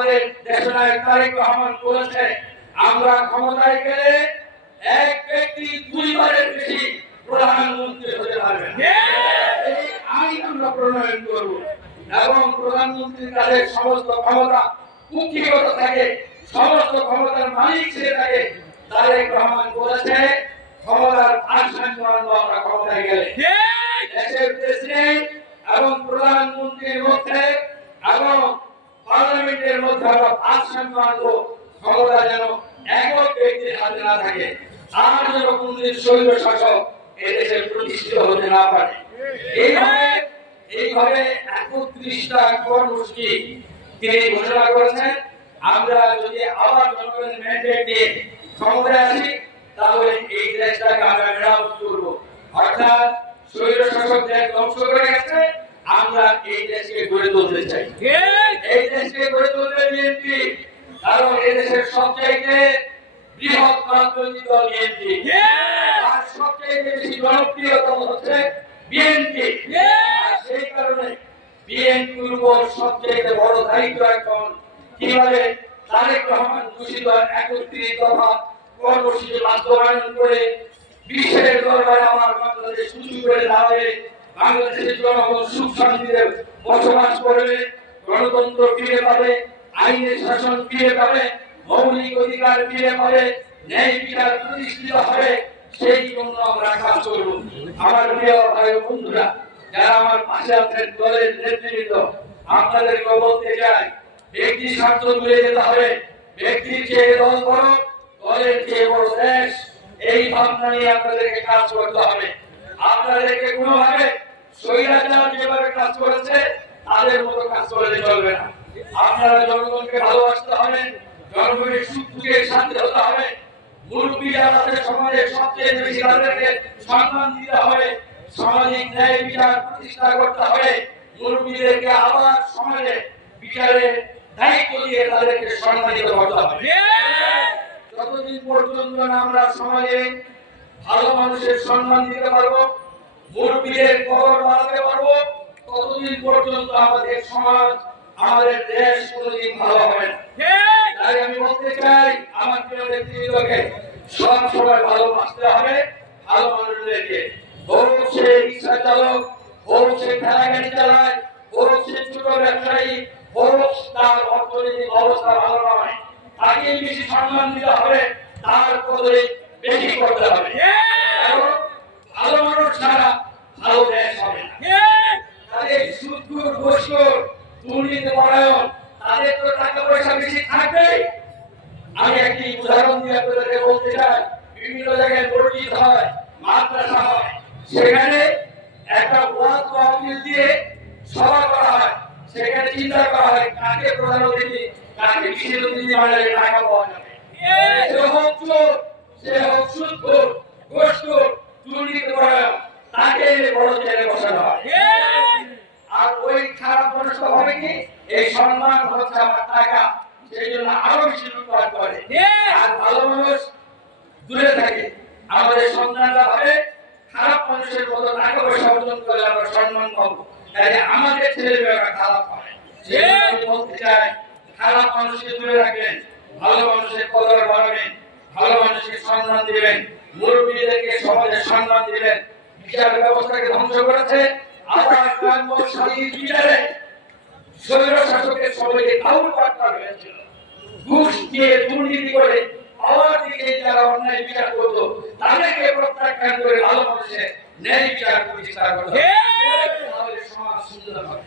আমাদের দেশনায়ক তারেক রহমান বলেছে আমরা ক্ষমতায় গেলে এক ব্যক্তি দুইবারের বেশি প্রধানমন্ত্রী হতে পারবে না। এই আইন আমরা প্রণয়ন করব এবং প্রধানমন্ত্রীর কাছে সমস্ত ক্ষমতা কুক্ষিগত থাকে, সমস্ত ক্ষমতার মালিক সে থাকে। তারেক রহমান বলেছে ক্ষমতার ভারসাম্য আনবো আমরা ক্ষমতায় গেলে। দেশের প্রেসিডেন্ট এবং প্রধানমন্ত্রীর মধ্যে এবং পার্লামেন্টের মধ্যে আমরা ভারসাম্য আনবো, ক্ষমতা যেন একক ব্যক্তির হাতে না থাকে, আর যেন কোনদিন স্বৈর শাসক এদেশে প্রতিষ্ঠিত হতে না পারে। এইভাবে 31টা কর্মসূচি তিনি ঘোষণা করেছেন। আমরা যদি আবার জনগণের ম্যান্ডেট দিয়ে ক্ষমতায় আসি তাহলে এই দেশটাকে আমরা মেরামত করব, অর্থাৎ স্বৈর শাসকদের ধ্বংস করে গেছে আমরা এই দেশকে গড়ে তুলতে চাই। এই দেশকে গড়ে তুলতে বিএনপি, কারণ এই দেশের সবচাইতে বৃহৎ রাজনৈতিক দল বিএনপি, আর সবচাইতে বেশি জনপ্রিয় দল হচ্ছে বিএনপি। সেই কারণে বিএনপির উপর সবচাইতে বড় দায়িত্ব এখন কিভাবে তারেক রহমান ঘোষিত 31 দফা কর্মসূচি বাস্তবায়ন করে বিশ্বের দরবারে আমার বাংলাদেশ উঁচু করে দাঁড়াবে, বাংলাদেশের জনগণ সুখ শান্তিতে বসবাস করবে, গণতন্ত্র ফিরে পাবে, আইনের শাসন ফিরে পাবে, মৌলিক অধিকার ফিরে পাবে, ন্যায় বিচার প্রতিষ্ঠিত হবে। সেই জন্য আমরা কাজ করব। আমার প্রিয় ভাই ও বন্ধুরা, যারা আমার পাশে আছেন, দলের নেতৃবৃন্দ, আপনাদেরকে বলতে চাই ব্যক্তি স্বার্থ তুলে যেতে হবে। ব্যক্তির চেয়ে দল বড়, দলের চেয়ে বড় দেশ, এই ভাবনা নিয়ে আপনাদেরকে কাজ করতে হবে। আপনাদেরকে কোনোভাবে স্বৈরাচার যেভাবে কাজ করেছে তাদের মতো কাজ করলে চলবে না। আপনারা জনগণকে ভালোবাসতে হবে, জনগণের সুখ দুঃখে শান্তি হতে হবে, মুরব্বী যারা আছে সমাজের সবচেয়ে বেশি তাদেরকে সম্মান দিতে হবে, সামাজিক ন্যায় বিচার প্রতিষ্ঠা করতে হবে, মুরব্বীদেরকে আবার সমাজে বিচারের দায়িত্ব দিয়ে তাদেরকে সম্মানিত করতে হবে। যতদিন পর্যন্ত না আমরা সমাজে ভালো মানুষের সম্মান দিতে পারবো, মুরব্বীদের কদর বাড়াতে পারবো, ততদিন পর্যন্ত আমাদের সমাজ, আমাদের দেশ কোনোদিন ভালো হবে না। তাই আমি বলতে চাই আমার প্রিয় নেতৃত্বকে সব সময় ভালোবাসতে হবে ভালো মানুষদেরকে। হোক সে রিক্সা চালক, হোক সে ঠেলা গাড়ি চালায়, হোক সে ছোট ব্যবসায়ী, হোক তার অর্থনৈতিক অবস্থা ভালো নয়, তাকে বেশি সম্মান দিতে হবে, তার কদরে বেশি করতে হবে। ভালো মানুষ ছাড়া ভালো দেশ হবে না। তাদের সুদখোর, ঘুষখোর, দুর্নীতিপরায়ণ, তাদের তো টাকা পয়সা বেশি থাকবেই। আমি একটি উদাহরণ দিয়ে আপনাদেরকে বলতে চাই, বিভিন্ন জায়গায় মসজিদ হয়, মাদ্রাসা হয়, সেখানে একটা ওয়াজ মাহফিল দিয়ে সভা করা হয়, সেখানে চিন্তা করা হয় কাকে প্রধান অতিথি, কাকে বিশেষ অতিথি বানালে টাকা পাওয়া যাবে। সে হোক চোর, সে হোক সুদখোর, ঘুষখোর, দুর্নীতিপরায়ণ, তাকে বড় চেয়ারে বসানো হয়। আর ওই খারাপ মানুষটা হবে কি, এই সম্মান হচ্ছে আমার টাকা, সেই জন্য আরো বেশি লুটপাট করে। আর ভালো মানুষ দূরে থাকে। আমাদের সন্তানরা ভাবে খারাপ মানুষের মতো টাকা পয়সা অর্জন করলে আমরা সম্মান পাবো, তাই আমাদের ছেলেমেয়েরা খারাপ হয়। আমি বলতে চাই খারাপ মানুষকে দূরে রাখবেন, ভালো মানুষের কদর বাড়াবেন, ভালো মানুষকে সম্মান দিবেন, মুরব্বীদেরকে সমাজে সম্মান দিবেন। বিচার ব্যবস্থাকে ধ্বংস করেছে আবার গ্রাম্য স্বাধীন বিচারে স্বৈর শাসকের সবাইকে কাউর পাট্টার হয়েছিল, ঘুষ দিয়ে দুর্নীতি করে আবার দিকে যারা অন্যায় বিচার করতো তাদেরকে প্রত্যাখ্যান করে ভালো মানুষের ন্যায় বিচার প্রতিষ্ঠা করতে হবে, তাহলে সমাজ সুন্দর হবে।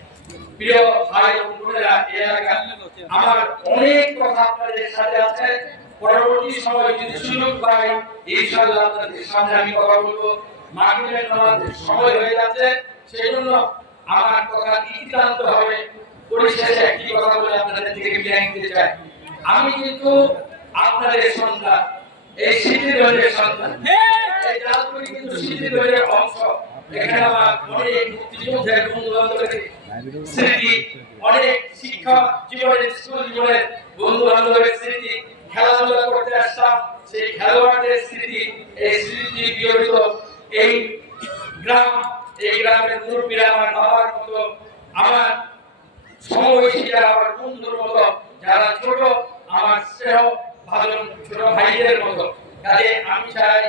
প্রিয় ভাই ও বোনেরা, আমার অনেক কথা আপনাদের সাথে আছে, পরবর্তী সময় যদি সুযোগ পাই ইনশাআল্লাহ আপনাদের সামনে আমি কথা বলবো। মাহফিলের সময় হয়ে যাচ্ছে, সেই জন্য আমার কথা ইতিবাচক হবে। পরিশেষে একটি কথা বলে আপনাদের থেকে বিদায় নিতে চাই, আমি কিন্তু আপনাদের সন্তান, এই স্মৃতিধরের সন্তান, এই জালপুরি কিন্তু স্মৃতিধরের অংশ। এখানে আমার অনেক মুক্তিযুদ্ধের বন্ধু বান্ধবের স্মৃতি, অনেক শিক্ষা জীবনের, স্কুল জীবনের বন্ধু বান্ধবের স্মৃতি, খেলাধুলা করতে আসতাম সেই খেলোয়াড়দের স্মৃতি, এই স্মৃতি বিজড়িত এই গ্রাম, এই গ্রামের মুরব্বীরা আমার বাবার মতো, আমার সমবয়সীরা আমার বন্ধুর মতো যারা ছোট আমার স্নেহ ভালো ছোট ভাইদের মতো। কাজে আমি চাই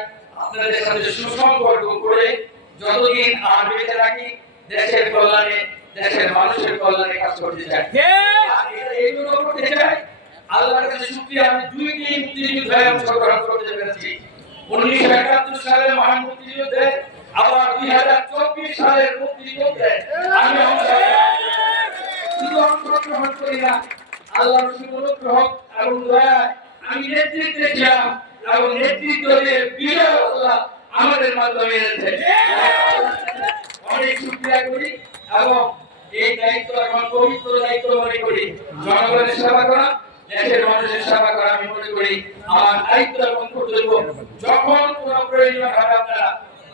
আপনাদের সাথে সুসম্পর্ক করে যতদিন আর বেঁচে থাকি দেশের কল্যাণে দেশের মানুষের কল্যাণে কাজ করতে চাই। আর এটা এই জন্য করতে চাই, আল্লাহর কাছে শুকরিয়া, আমি দুইটি মুক্তিযুদ্ধে অংশগ্রহণ করতে পেরেছি। 1971 সালে মহান মুক্তিযুদ্ধে, আবার 2024 সালের মুক্তিযুদ্ধে আমি অংশগ্রহণ করি না, আল্লাহর অনুগ্রহ এবং দয়ায় আমি নেতৃত্বে ছিলাম এবং নেতৃত্ব দিয়ে বিজয় আল্লাহ আমাদের মাধ্যমে এনেছে। অনেক শুকরিয়া করি এবং এই দায়িত্ব এখন পবিত্র দায়িত্ব মনে করি। জনগণের সেবা করা, দেশের মানুষের সেবা করা আমি মনে করি আমার দায়িত্ব এবং কর্তব্য। যখন কোনো প্রয়োজন হবে আপনারা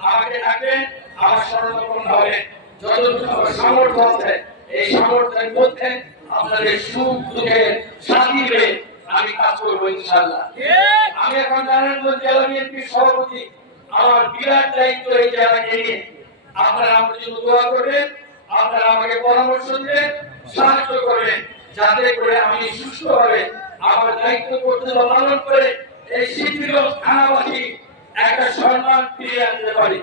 আমাকে ডাকবেন, আমার শরণাপন্ন হবে। যতটুকু সামর্থ্য আছে এই সামর্থ্যের মধ্যে আপনাদের সুখ দুঃখের সাথী হয়ে আমি কাজ করবো ইনশাআল্লাহ। আমি এখন নারায়ণগঞ্জ জেলা বিএনপির সভাপতি, আমার বিরাট দায়িত্ব এই জেলাকে নিয়ে। আপনারা আমার জন্য দোয়া করবেন, আপনারা আমাকে পরামর্শ দিবেন, সাহায্য করবেন, যাতে করে আমি সুষ্ঠুভাবে আমার দায়িত্ব কর্তব্য পালন করে এই শিথিল থানাবাসী একটা সম্মান ফিরিয়ে আনতে পারি।